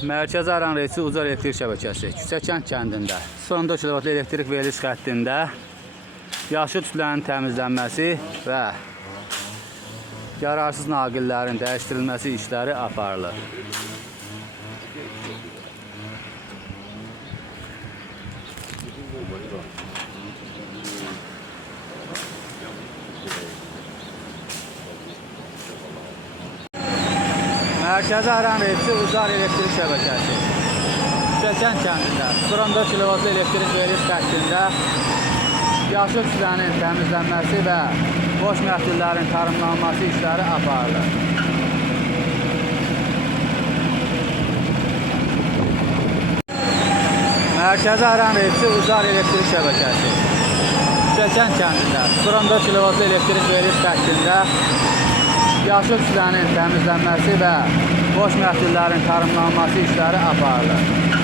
Mərkəzi Aran Reysi Ucar elektrik şəbəkəsi Küçəkənd kəndində 14 kV elektrik veriliş xəttində yaşıl tüplərin təmizlənməsi və yararsız naqillərin dəyişdirilməsi işləri aparılır. Mərkəzi Aran Reysi Ucar elektrik şəbəkəsi Küçəkənd kəndində 14 kV elektrik veriliş xəttində yaşıl tüplərin təmizlənməsi və boş məhdullərin tarımlanması işləri aparılır. Mərkəzi Aran Reysi Ucar elektrik şəbəkəsi Küçəkənd kəndində 14 kV elektrik veriliş xəttində yaşıl tüplərin təmizlənməsi və boş məhdullərin tarımlanması işləri aparılır.